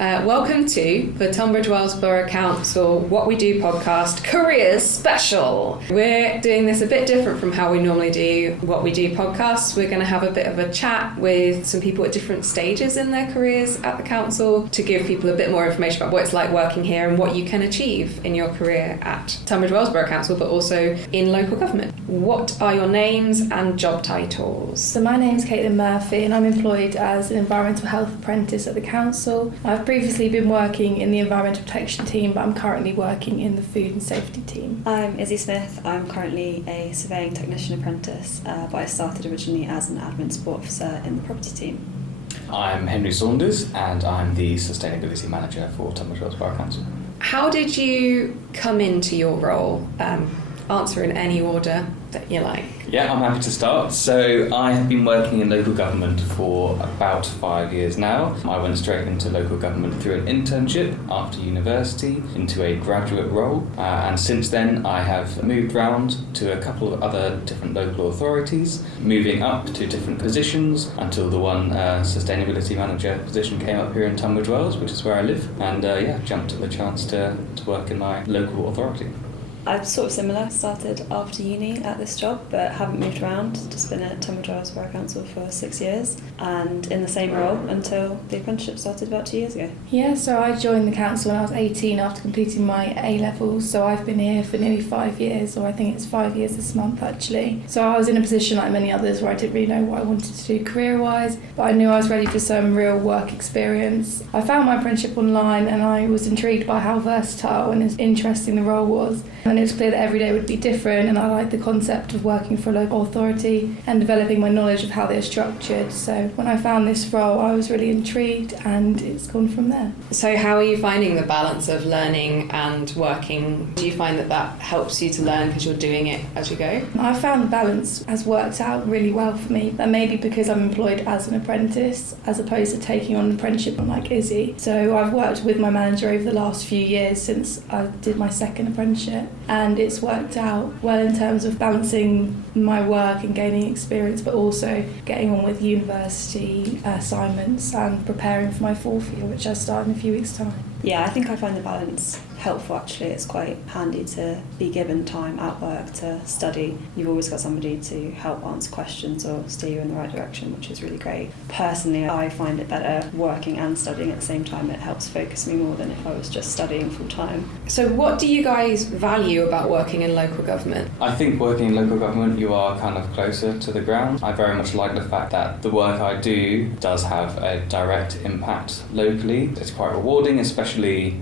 Welcome to the Tunbridge Wells Borough Council What We Do podcast Careers Special. We're doing this a bit different from how we normally do What We Do podcasts. We're going to have a bit of a chat with some people at different stages in their careers at the council to give people a bit more information about what it's like working here and what you can achieve in your career at Tunbridge Wells Borough Council, but also in local government. What are your names and job titles? So my name's Caitlin Murphy and I'm employed as an environmental health apprentice at the council. I've previously been working in the environmental protection team, but I'm currently working in the food and safety team. I'm Izzy Smith. I'm currently a surveying technician apprentice, but I started originally as an admin support officer in the property team. I'm Henry Saunders and I'm the sustainability manager for Tunbridge Wells Borough Council. How did you come into your role? Answer in any order that you like. Yeah, I'm happy to start. So I have been working in local government for about 5 years now. I went straight into local government through an internship after university into a graduate role. And since then I have moved around to a couple of other different local authorities, moving up to different positions until the one sustainability manager position came up here in Tunbridge Wells, which is where I live. And jumped at the chance to work in my local authority. I'm sort of similar, started after uni at this job but haven't moved around, just been at Tunbridge Wells Borough Council for 6 years and in the same role until the apprenticeship started about 2 years ago. Yeah, so I joined the council when I was 18 after completing my A-levels, so I've been here for nearly 5 years, or I think it's 5 years this month actually. So I was in a position like many others where I didn't really know what I wanted to do career-wise, but I knew I was ready for some real work experience. I found my apprenticeship online and I was intrigued by how versatile and interesting the role was. And it was clear that every day would be different, and I liked the concept of working for a local authority and developing my knowledge of how they're structured. So when I found this role, I was really intrigued and it's gone from there. So how are you finding the balance of learning and working? Do you find that helps you to learn because you're doing it as you go? I found the balance has worked out really well for me. That may be because I'm employed as an apprentice as opposed to taking on an apprenticeship like Izzy. So I've worked with my manager over the last few years since I did my second apprenticeship. And it's worked out well in terms of balancing my work and gaining experience, but also getting on with university assignments and preparing for my fourth year, which I start in a few weeks' time. Yeah, I think I find the balance helpful actually. It's quite handy to be given time at work to study. You've always got somebody to help answer questions or steer you in the right direction, which is really great. Personally, I find it better working and studying at the same time. It helps focus me more than if I was just studying full time. So what do you guys value about working in local government? I think working in local government you are kind of closer to the ground. I very much like the fact that the work I do does have a direct impact locally. It's quite rewarding, especially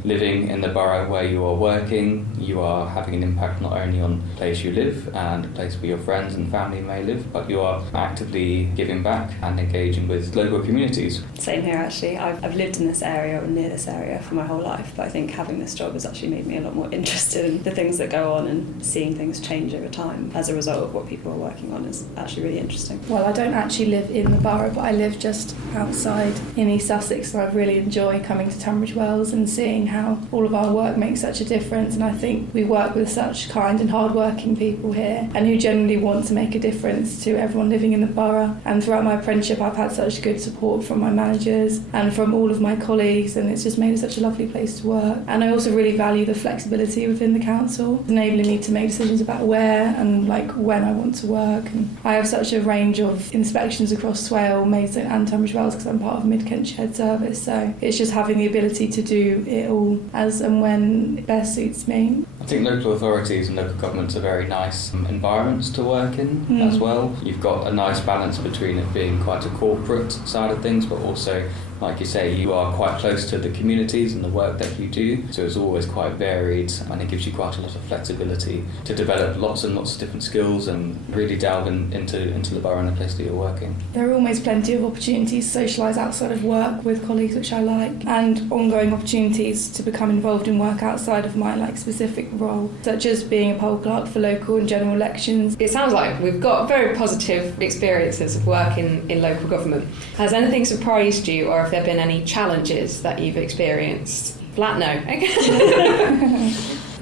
living in the borough where you are working. You are having an impact not only on the place you live and the place where your friends and family may live, but you are actively giving back and engaging with local communities. Same here actually. I've lived in this area or near this area for my whole life, but I think having this job has actually made me a lot more interested in the things that go on, and seeing things change over time as a result of what people are working on is actually really interesting. Well, I don't actually live in the borough, but I live just outside in East Sussex, so I really enjoy coming to Tunbridge Wells and seeing how all of our work makes such a difference. And I think we work with such kind and hard-working people here and who genuinely want to make a difference to everyone living in the borough. And throughout my apprenticeship I've had such good support from my managers and from all of my colleagues, and it's just made it such a lovely place to work. And I also really value the flexibility within the council, enabling me to make decisions about where and when I want to work. And I have such a range of inspections across Swale, Maidstone and Tunbridge Wells because I'm part of Mid-Kent Shared Service, so it's just having the ability to do it all as and when it best suits me. I think local authorities and local governments are very nice environments to work in as well. You've got a nice balance between it being quite a corporate side of things, but also, like you say, you are quite close to the communities and the work that you do, so it's always quite varied and it gives you quite a lot of flexibility to develop lots and lots of different skills and really delve into the borough and the place that you're working. There are always plenty of opportunities to socialise outside of work with colleagues, which I like, and ongoing opportunities to become involved in work outside of my specific role, such as being a poll clerk for local and general elections. It sounds like we've got very positive experiences of work in local government. Has anything surprised you, or have there been any challenges that you've experienced? Flat no.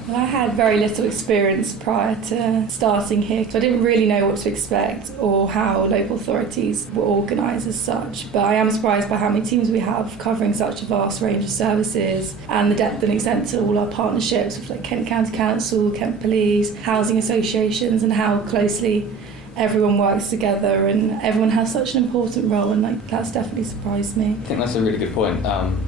Well, I had very little experience prior to starting here, so I didn't really know what to expect or how local authorities were organised as such. But I am surprised by how many teams we have covering such a vast range of services and the depth and extent to all our partnerships with like Kent County Council, Kent Police, housing associations, and how closely everyone works together and everyone has such an important role, and like that's definitely surprised me. I think that's a really good point.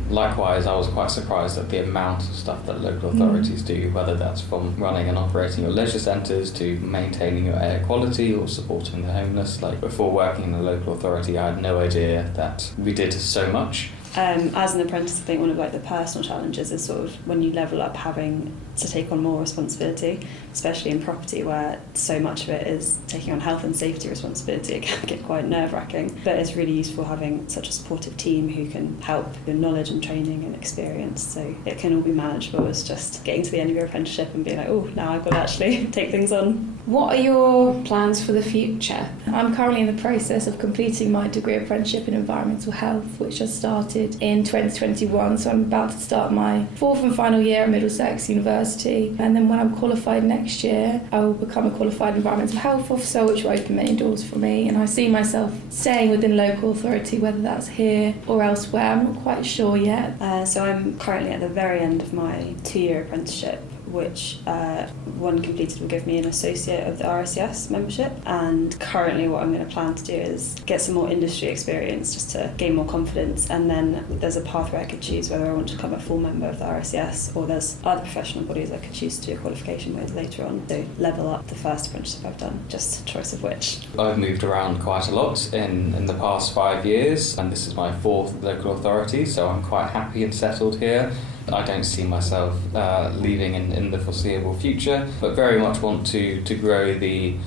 Likewise, I was quite surprised at the amount of stuff that local authorities do, whether that's from running and operating your leisure centres to maintaining your air quality or supporting the homeless. Like before working in a local authority, I had no idea that we did so much. As an apprentice, I think one of like the personal challenges is sort of when you level up having to take on more responsibility, especially in property where so much of it is taking on health and safety responsibility. It can get quite nerve-wracking, but it's really useful having such a supportive team who can help with knowledge and training and experience, so it can all be manageable. It's just getting to the end of your apprenticeship and being like, oh, now I've got to actually take things on. What are your plans for the future? I'm currently in the process of completing my degree apprenticeship in environmental health, which I started in 2021, so I'm about to start my fourth and final year at Middlesex University, and then when I'm qualified next year I will become a qualified environmental health officer, which will open many doors for me, and I see myself staying within local authority, whether that's here or elsewhere. I'm not quite sure yet. So I'm currently at the very end of my 2-year apprenticeship, which one completed will give me an associate of the RSCS membership, and currently what I'm going to plan to do is get some more industry experience just to gain more confidence, and then there's a pathway I could choose whether I want to become a full member of the RSCS or there's other professional bodies I could choose to do a qualification with later on. So level up the first apprenticeship I've done, just choice of which. I've moved around quite a lot in the past 5 years, and this is my 4th local authority, so I'm quite happy and settled here. I don't see myself leaving in the foreseeable future, but very much want to grow the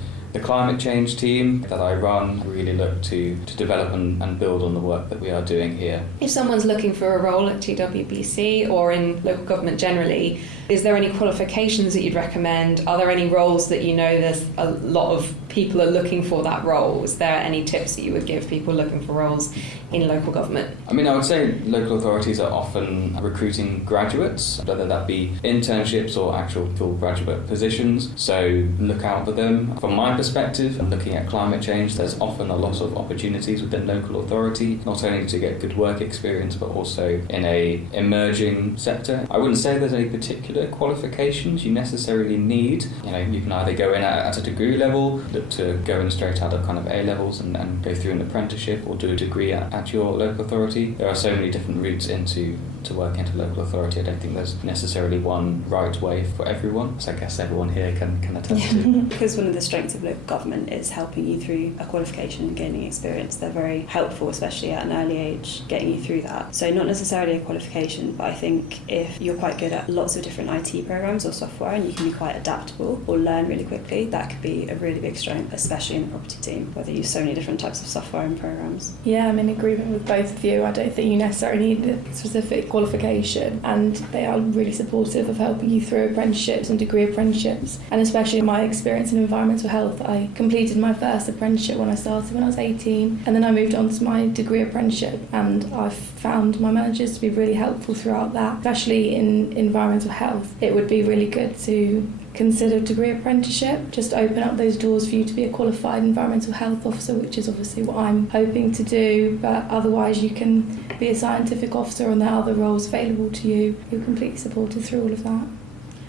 climate change team that I run. I really look to develop and build on the work that we are doing here. If someone's looking for a role at TWBC or in local government generally, is there any qualifications that you'd recommend? Are there any roles that you know there's a lot of people are looking for that role? Is there any tips that you would give people looking for roles in local government? I mean, I would say local authorities are often recruiting graduates, whether that be internships or actual full graduate positions, so look out for them. From my perspective, and looking at climate change, there's often a lot of opportunities within local authority, not only to get good work experience, but also in a emerging sector. I wouldn't say there's any particular qualifications you necessarily need. You know, you can either go in at a degree level, look to go in straight out of kind of A levels and go through an apprenticeship or do a degree at your local authority. There are so many different routes to work into local authority. I don't think there's necessarily one right way for everyone, so I guess everyone here can attest to. Because one of the strengths of local government is helping you through a qualification and gaining experience. They're very helpful, especially at an early age, getting you through that. So not necessarily a qualification, but I think if you're quite good at lots of different IT programs or software and you can be quite adaptable or learn really quickly, that could be a really big strength, especially in the property team, where they use so many different types of software and programs. Yeah, I'm in agreement with both of you. I don't think you necessarily need a specific qualification, and they are really supportive of helping you through apprenticeships and degree apprenticeships. And especially in my experience in environmental health, I completed my first apprenticeship when I started when I was 18, and then I moved on to my degree apprenticeship, and I've found my managers to be really helpful throughout that, especially in environmental health. It would be really good to consider degree apprenticeship, just open up those doors for you to be a qualified environmental health officer, which is obviously what I'm hoping to do, but otherwise you can be a scientific officer and there are other roles available to you. You're completely supported through all of that.